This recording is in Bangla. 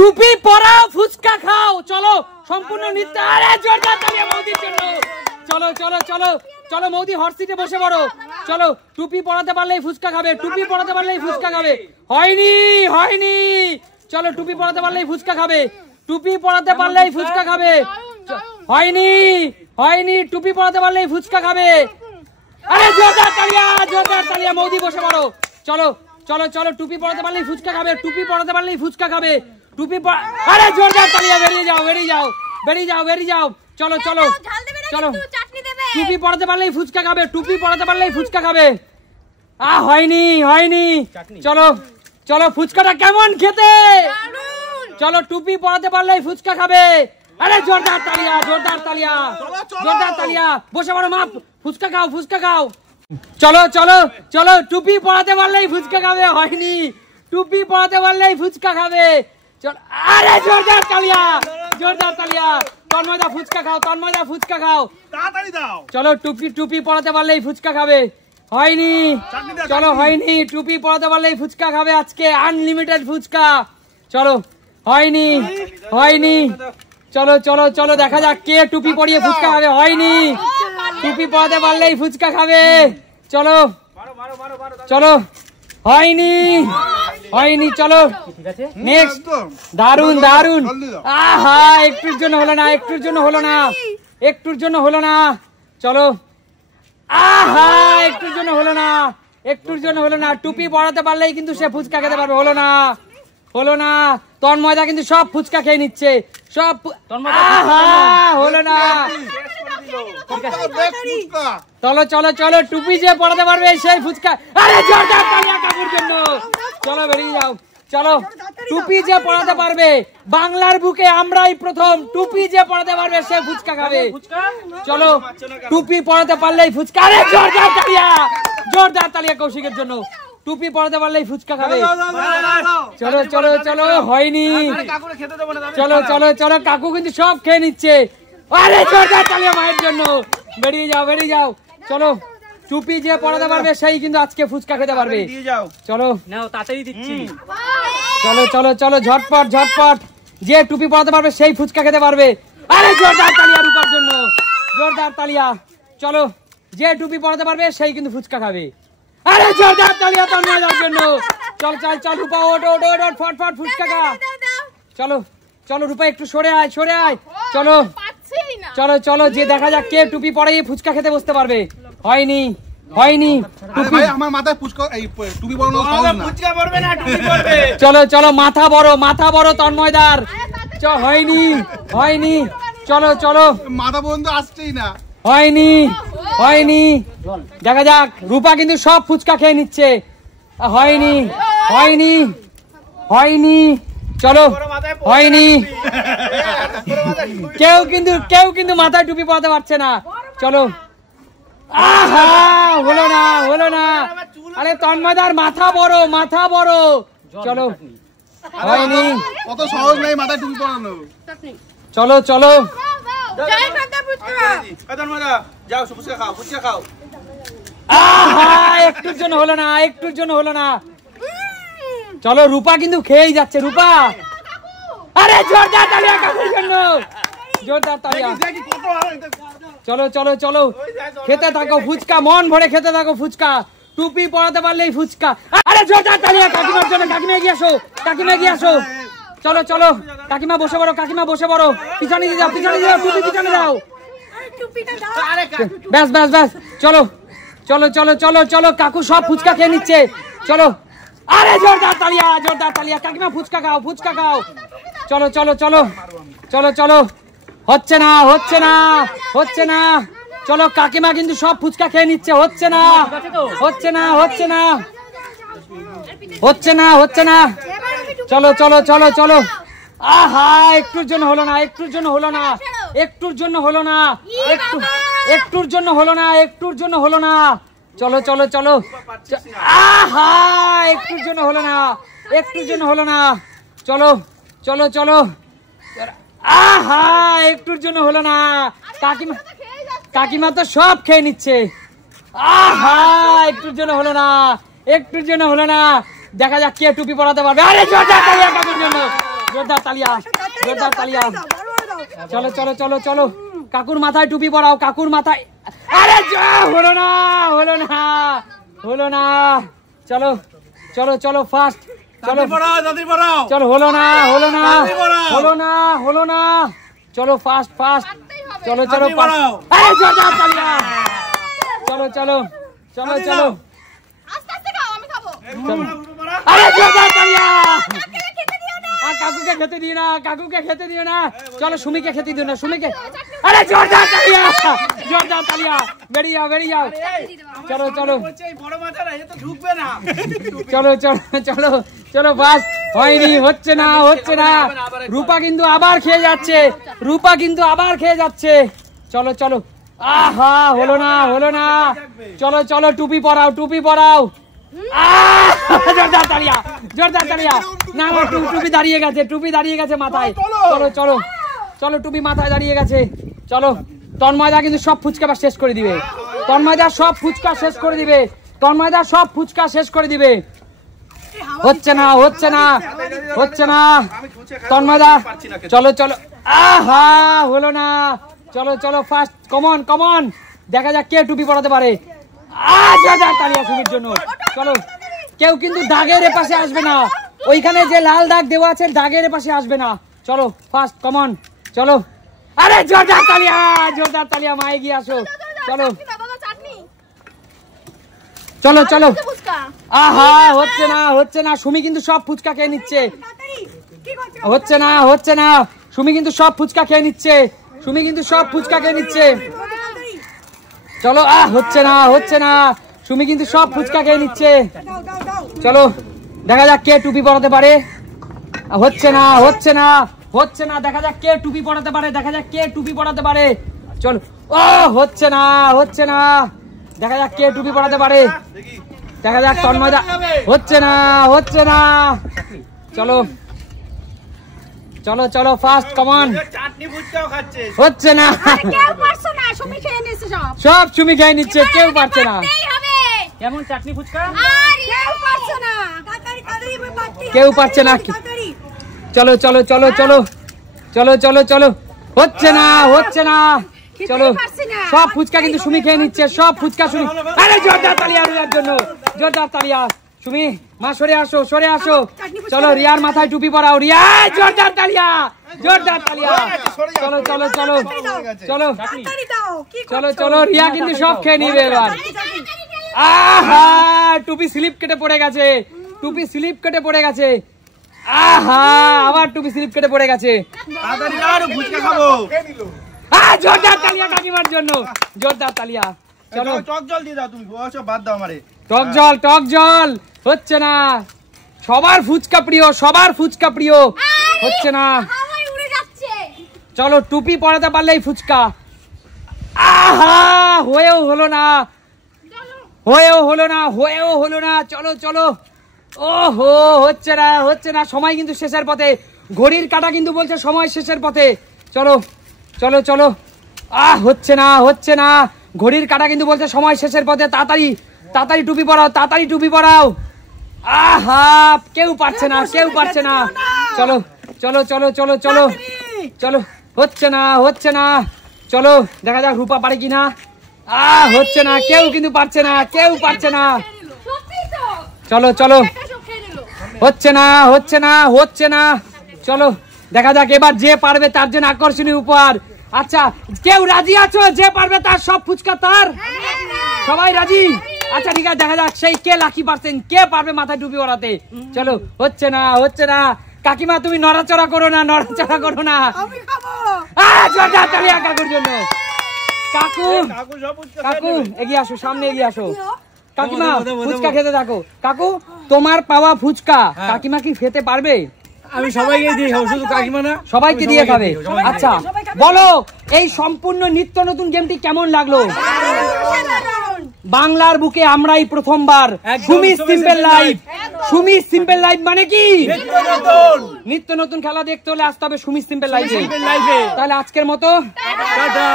টুপি পরাও, ফুচকা খাও, চলো সম্পূর্ণ নৃত্য। আরে জোরদার তালি মৌদির জন্য। চলো চলো চলো চলো মৌদি হট সিটে বসে পড়ো। চলো টুপি পরাতে পারলেই ফুচকা খাবে, টুপি পরাতে পারলেই ফুচকা খাবে। হয়নি হয়নি, চলো টুপি পরাতে পারলেই ফুচকা খাবে, টুপি পরাতে পারলেই ফুচকা খাবে। হয়নি হয়নি, টুপি পরাতে পারলেই ফুচকা খাবে। আরে জোরদার তালিয়া মৌদি বসে পড়ো। চলো চলো চলো টুপি পরাতে পারলেই ফুচকা খাবে, টুপি পরাতে পারলেই ফুচকা খাবে, টুপি। আরে জোরদার তালিয়া, বেরিয়ে যাও বেরিয়ে যাও বেরিয়ে যাও বেরিয়ে যাও। চলো চলো চলো, টুপি পরাতে পারলেই ফুচকা খাবে, টুপি পরাতে পারলেই ফুচকা খাবে। হয়নি হয়নি, চলো চলো ফুচকাটা কেমন খেতে, চলো টুপি পরাতে পারলেই ফুচকা খাবে। আরে জোরদার তালিয়া জোরদার তালিয়া জোরদার তালিয়া, বসে পড়ো মা, ফুচকা খাও ফুচকা খাও। চলো চলো চলো, টুপি পরাতে পারলেই ফুচকা খাবে। হয়নি, টুপি পরাতে পারলেই ফুচকা খাবে। চলো, আরে জোরদার তালিয়া জোরদার তালিয়া। তন্ময়দা ফুচকা খাও, তন্ময়দা ফুচকা খাও, তাড়াতাড়ি দাও। চলো টুপি টুপি পরাতে পারলেই ফুচকা খাবে। হয়নি, চলো হয়নি, টুপি পরাতে পারলেই ফুচকা খাবে আজকে, আনলিমিটেড ফুচকা। চলো হয়নি হয়নি, চলো চলো চলো দেখা যাক কে টুপি পরিয়ে ফুচকা খাবে। হয়নি, টুপি পরাতে পারলেই ফুচকা খাবে। চলো চলো, হয়নি হয়নি, চলো নেক্সট। দারুন দারুন, আহা একটুর জন্য হলো না, একটুর জন্য হলো না, একটুর জন্য হলো না। চলো, আহা একটুর জন্য হলো না, একটুর জন্য হলো না। টুপি পরাতে পারলেই কিন্তু সে ফুচকা খেতে পারবে। হলো না হলো না, তন্ময়দা কিন্তু সব ফুচকা খেয়ে নিচ্ছে, সব। হলো না। চলো চলো চলো, টুপি যে পরাতে পারবে সেই ফুচকা। আরে জোরদার তালিয়া কাকুর জন্য। চলো বেরিয়ে যাও। চলো টুপি যে পরাতে পারবে, বাংলার বুকে আমরাই প্রথম, টুপি যে পরাতে পারবে সে ফুচকা খাবে। চলো টুপি পরাতে পারলেই ফুচকা। আরে জোরদার তালিয়া জোরদার তালিয়া কৌশিকের জন্য, টুপি পরাতে পারলেই ফুচকা খাবে। চলো চলো চলো, হয়নি। চলো চলো চলো, কাকু কিন্তু সব খেয়ে নিচ্ছে। আরে জোরদার তালিয়া মায়ের জন্য। বেরিয়ে যাও বেরিয়ে যাও। চলো টুপি যে পরাতে পারবে সেই কিন্তু আজকে ফুচকা খেতে পারবে। চলো তাড়াতাড়ি দিচ্ছি। চলো চলো চলো, ঝটপট ঝটপট, যে টুপি পরাতে পারবে সেই ফুচকা খেতে পারবে। আরে জোরদার তালিয়া রূপার জন্য, জোরদার তালিয়া। চলো যে টুপি পরাতে পারবে সেই কিন্তু ফুচকা খাবে। আরে জোরদার তালিয়া তন্ময়দার জন্য। চল চল চল রূপা, ওট ওট ওট ওট, ফটফট ফুচকা খা। চলো চলো রূপা, একটু সরে আয় সরে আয়। চলো চলো চলো, যে দেখা যাক কে টুপি পরে ফুচকা খেতে বসতে পারবে। হয়নি হয়নি, টুপি আমার মাথায় ফুচকা, এই টুপি পরানো সহজ না, ফুচকা পরবে না, টুপি পরবে। চলো চলো, মাথা বড় তন্ময়দার। হয়নি হয়নি, চলো চলো, মাথা পর্যন্ত আসছেই না। হয়নি হয়নি, দেখা যাক। রূপা কিন্তু সব ফুচকা খেয়ে নিচ্ছে। হয়নি হয়নি হয়নি, চলো হয়নি। কেউ কিন্তু মাথায় টুপি পরাতে পারছে না। চলো, আহা হলো না হলো না। আরে তন্ময়দার মাথা বড় মাথা বড়। চলো হয়নি, কত সহজ নাই মাথায় টুপি পরানো। চলো চলো, একটুর জন্য হলো না, একটুর জন্য হলো না। চলো রূপা কিন্তু খেয়েই যাচ্ছে। রূপা, আরে জোরদার তালিয়া কাকুর জন্য, জোরদার তালিয়া। চলো চলো চলো, খেতে থাকো ফুচকা, মন ভরে খেতে থাকো ফুচকা, টুপি পরাতে পারলেই ফুচকা। আরে জোরদার তালিয়া কাকিমার জন্য। কাকিমা এগিয়ে আসো, কাকিমা এগিয়ে আসো। চলো চলো কাকিমা বসে পড়ো, কাকিমা বসে পড়ো, পিছনে দিয়ে যাও, পিছনে দিয়ে যাও, টুপি পিছনে দাও। ব্যাস ব্যাস ব্যাস, চলো চলো চলো চলো চলো, কাকু সব ফুচকা খেয়ে নিচ্ছে। চলো, আরে জোরদার তালিয়া জোরদার তালিয়া, কাকিমা ফুচকা খাও ফুচকা খাও। চলো চলো চলো চলো চলো, হচ্ছে না হচ্ছে না হচ্ছে না। চলো কাকিমা কিন্তু সব ফুচকা খেয়ে নিচ্ছে। হচ্ছে না হচ্ছে না হচ্ছে না হচ্ছে না হচ্ছে না। চলো চলো চলো চলো, আহা একটুর জন্য হলো না, একটুর জন্য হলো না, একটুর জন্য হলো না, একটুর জন্য হলো না, একটুর জন্য হলো না। চলো চলো চলো, আহা একটুর জন্য হলো না, একটুর জন্য হলো না। চলো চলো চলো, আহা একটুর জন্য হলো না। কাকিমা কাকিমা তো সব খেয়ে নিচ্ছে। আহা একটুর জন্য হলো না, একটুর জন্য হলো না। দেখা যাক কে টুপি পরাতে পারবে। আরে জোরদার তালিয়া কাকুর জন্য, জোরদার তালিয়া, জোরদার তালিয়া। চলো চলো চলো চলো, কাকুর মাথায় টুপি পরাও, কাকুর মাথায়। আরে হলো না, হলো না, হলো না। চলো চলো চলো ফাস্ট, চলো চলো, হলো না, হলো না, হলো না, হলো না। চলো ফাস্ট ফাস্ট, চলো চলো, আরে জোরদার তালিয়া। চলো চলো চলো চলো, আরে জোরদার তালিয়া। কাকুকে খেতে দিও না, কাকুকে খেতে দিও না। চলো সুমিকে খেতে দিও না, সুমিকে। আরে জোরদার তালিয়া, জোরদার তালিয়া। বেরিয়ে যাও, বেরিয়ে যাও। চলো চলো চলো চলো চলো চলো, বাস হয়নি, হচ্ছে না, হচ্ছে না। রূপা কিন্তু আবার খেয়ে যাচ্ছে, রূপা কিন্তু আবার খেয়ে যাচ্ছে। চলো চলো, আহা হলো না, হলো না। চলো চলো, টুপি পরাও, টুপি পরাও। জোরদার তালিয়া, জোরদার তালিয়া। না না, টুপি দাঁড়িয়ে গেছে, টুপি দাঁড়িয়ে গেছে মাথায়। চলো চলো চলো, টুপি মাথায় দাঁড়িয়ে গেছে। চলো, তন্ময়দা কিন্তু সব ফুচকা শেষ করে দিবে, তন্ময়দা সব ফুচকা শেষ করে দিবে, তন্ময়দা সব ফুচকা শেষ করে দিবে। হচ্ছে না, হচ্ছে না, হচ্ছে না। তন্ময়দা চলো চলো, আহা হলো না। চলো চলো ফাস্ট, কমন কমন, দেখা যাক কে টুপি পরাতে পারে। জোরদার তালিয়া সুমির জন্য। চলো, কেউ কিন্তু দাগের পাশে আসবে না, ওইখানে যে লাল দাগ দেওয়া আছে দাগের পাশে আসবে না। চলো ফাস্ট, কমন, চলো। আরে জোরদার তালিয়া, জোরদার তালিয়া। মা এগিয়ে আসো, চলো চলো চলো। আহা হচ্ছে না, হচ্ছে না। সুমি কিন্তু সব ফুচকা খেয়ে নিচ্ছে, হচ্ছে না, হচ্ছে না। সুমি কিন্তু সব ফুচকা খেয়ে নিচ্ছে, সুমি কিন্তু সব ফুচকা খেয়ে নিচ্ছে। চলো, হচ্ছে না, হচ্ছে না। সুমি কিন্তু সব ফুচকা খেয়ে নিচ্ছে। চলো, দেখা যাক কে টুপি পরাতে পারে। হচ্ছে না, হচ্ছে না, হচ্ছে না। দেখা যাক কে টুপি পরাতে পারে, দেখা যাক কে টুপি পরাতে পারে। চলো, হচ্ছে না, হচ্ছে না। দেখা যাক কে টুপি পরাতে পারে, দেখা যাক। তন্ময়দা হচ্ছে না, হচ্ছে না। চলো চলো চলো ফাস্ট, কমন। হচ্ছে না, সব সুমি খেয়ে নিচ্ছে, কেউ পারছে না। কেমন চাটনি ফুচকা, কেউ পারছে না। চলো চলো চলো চলো চলো চলো চলো, হচ্ছে না, হচ্ছে না। চলো, সব ফুচকা কিন্তু সুমি খেয়ে নিচ্ছে, সব ফুচকা সুমি। আরে জোরদার তালিয়া রিয়ার জন্য, জোরদার তালিয়া। সুমি মা সরে আসো, সরে আসো। চলো, রিয়ার মাথায় টুপি পরাও। রিয়া, জোরদার তালিয়া, জোরদার তালিয়া। চলো চলো চলো চলো চলো চলো, রিয়া কিন্তু সব খেয়ে নিবে এবার। আহা, টুপি স্লিপ কেটে পড়ে গেছে, টুপি স্লিপ কেটে পড়ে গেছে। আহা, আবার টুপি স্লিপ কেটে পড়ে গেছে। জোরদার তালিয়া কাকিমার জন্য, জোরদার তালিয়া। চলো, টক জল দিয়ে দাও তুমি, বাদ দাও আমারে। টক জল, টক জল। হচ্ছে না, সবার ফুচকা প্রিয়, সবার ফুচকা প্রিয়। হচ্ছে না। চলো, টুপি পরাতে পারলেই ফুচকা। আহা, হয়েও হলো না, হয়েও হলো না, হয়েও হলো না। চলো চলো, ওহো, হচ্ছে না, হচ্ছে না। সময় কিন্তু শেষের পথে, ঘড়ির কাঁটা কিন্তু বলছে সময় শেষের পথে। চলো চলো চলো, হচ্ছে না, হচ্ছে না। ঘড়ির কাঁটা কিন্তু বলছে সময় শেষের পথে। তাড়াতাড়ি তাড়াতাড়ি টুপি পরাও, তাড়াতাড়ি টুপি পরাও। আহা, কেউ পারছে না, কেউ পারছে না। চলো চলো চলো চলো চলো চলো, হচ্ছে না, হচ্ছে না। চলো, দেখা যাক রূপা পারে কিনা। হচ্ছে না, কেউ কিন্তু পারছে না, কেউ পারছে না। চলো চলো, হচ্ছে না, হচ্ছে না, হচ্ছে না। চলো, দেখা যাক এবার যে পারবে তার জন্য আকর্ষণীয় উপহার। আচ্ছা, কেউ রাজি আছো? যে পারবে তার সব ফুচকা তার, সবাই রাজি? আচ্ছা ঠিক আছে, দেখা যাক সেই কে লাকি পারছেন, কে পারবে মাথায় টুপি পরাতে। চলো, হচ্ছে না, হচ্ছে না। কাকিমা তুমি নড়াচড়া করো না, নড়াচড়া করো না। জোরদার তালিয়া কাকুর জন্য। কাকু, কাকু এগিয়ে আসো, সামনে এগিয়ে আসো। কাকিমা ফুচকা খেতে থাকো। কাকু, তোমার পাওয়া ফুচকা কাকিমা কি খেতে পারবে? আমি সবাইকে দিয়ে খাবো, শুধু কাকিমা না, সবাইকে দিয়ে খাবে। আচ্ছা বলো, এই সম্পূর্ণ নিত্য নতুন গেমটি কেমন লাগলো? বাংলার বুকে আমরাই প্রথমবার Sumi simple live. Sumi simple live মানে কি? নিত্য নতুন খেলা দেখতে হলে আসতে হবে সুমি সিম্পল লাইভে। তাহলে আজকের মতো টাটা।